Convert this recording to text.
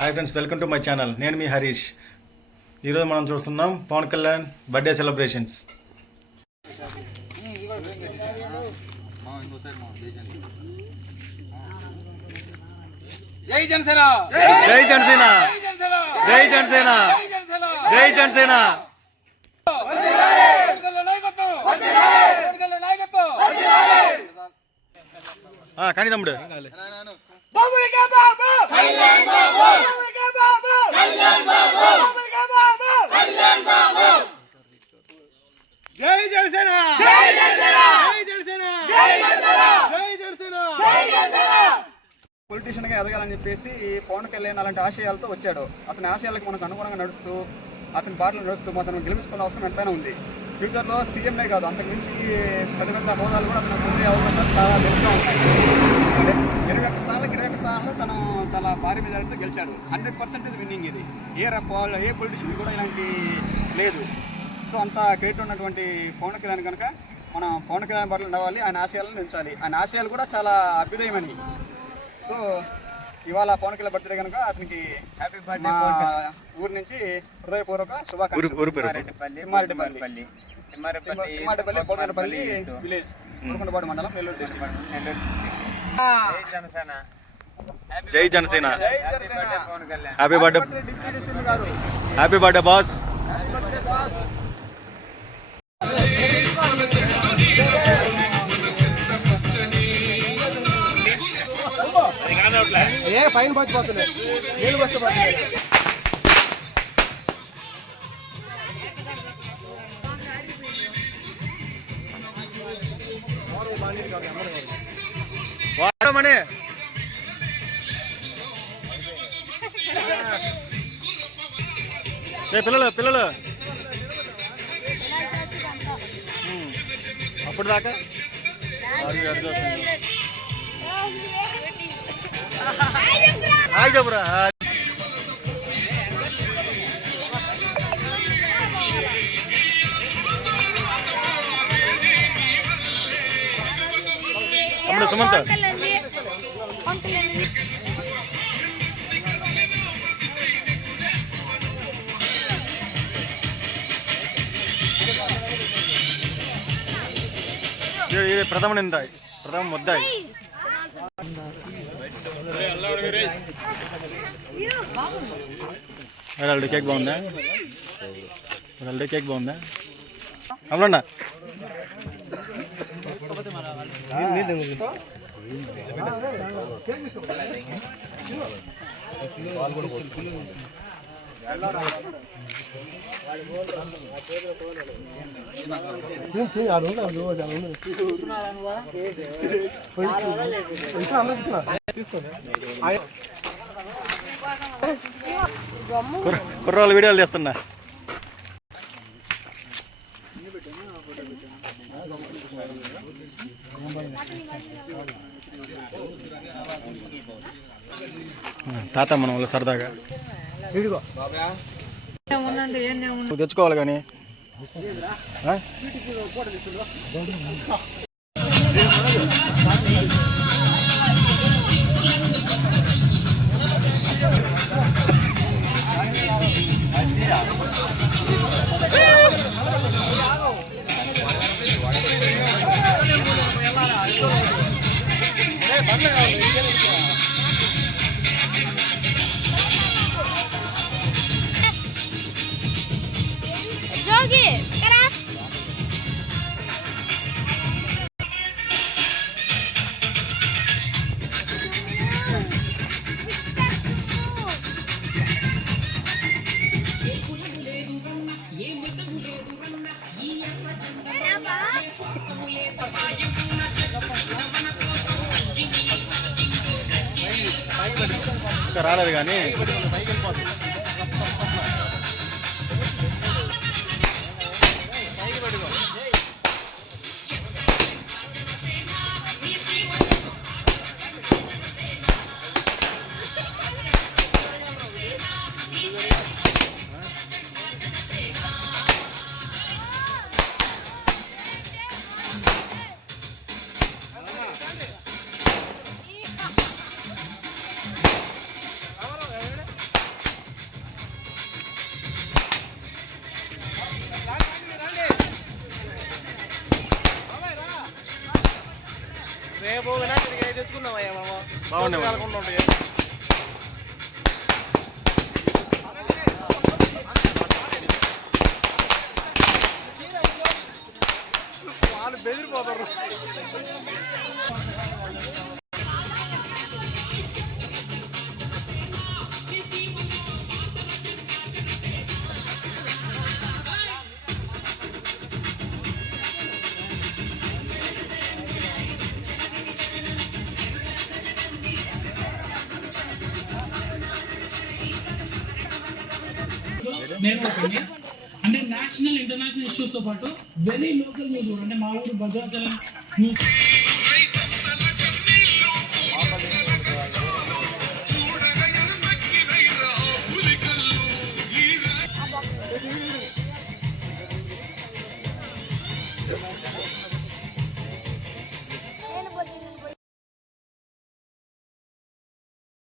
Hi friends, welcome to my channel. నేను మీ హరీష్. ఈరోజు మనం చూస్తున్నాం పవన్ కళ్యాణ్ బర్త్డే సెలబ్రేషన్స్. జై జనసేన, జై జనసేన, జై జనసేన, జై జనసేన. కానీ తమ్ముడు జై జనసేన, జై జనసేన, జై జనసేన, జై జనసేన. పొలిటీషియన్ గా ఎదగాలని చెప్పేసి పవన్ కళ్యాణ్ అలాంటి ఆశయాలతో వచ్చాడు. అతని ఆశయాలకు మనకు అనుగుణంగా నడుస్తూ అతని బాటలో నడుస్తూ అతను గెలిపించుకునే అవసరం ఎంతైనా ఉంది. ఫ్యూచర్లో సీఎంనే కాదు, అంతకుమించి పెద్ద పెద్ద హోదాలు కూడా అతను పొందే అవకాశాలు చాలా మెరుగ్గా ఉంటాయి. 21 స్థానాల్లో తను చాలా భారీ మెజారిటీతో గెలిచాడు. 100% విన్నింగ్ ఇది. ఏ పొలిటీషియన్ కూడా ఇలాంటి లేదు. సో అంత క్రెడిట్ ఉన్నటువంటి పవన్ కళ్యాణ్ కనుక మనం పవన్ కళ్యాణ్ బాటలో నడవాలి, ఆయన ఆశయాలను పెంచాలి. ఆయన ఆశయాలు కూడా చాలా అభ్యుదయమని. సో ఇవాళ పవన్ కళ్యాణ్ బర్త్డే కనుక అతనికి మా ఊరు నుంచి హృదయపూర్వక శుభాకాంక్షలు. తిమ్మారెడ్డిపల్లి బోడనపల్లి విలేజ్, ఉరుకొండపాడు మండలం, నెల్లూరు డిస్ట్రిక్ట్. జై Janasena, happy birthday deputy CM గారు, హ్యాపీ బర్త్డే బాస్. ఏ పైన పచ్చిపోతున్నాయి, నీళ్ళు పచ్చిపోతున్నాయి. వాడమని పిల్లలు అప్పుడు దాకా హాయ్ చెప్పురా. అప్పుడు సుమంత్ ప్రథమ నిందాయి, ప్రథమ ముద్దాయి. కేక్ బాగుందా? కేక్ బాగుందా? అవునా కుర్రోళ్ళు వీడియోలు చేస్తున్నా. తాత మన వాళ్ళు సరదాగా తెచ్చుకోవాలి కానీ ఇంకా రాలేదు కానీ బెదిరిపోతారు. నేను ఒకటి అంటే నేషనల్ ఇంటర్నేషనల్ ఇష్యూస్ తో పాటు వెరీ లోకల్ న్యూస్ కూడా అంటే మా ఊరు భద్రాచలం న్యూస్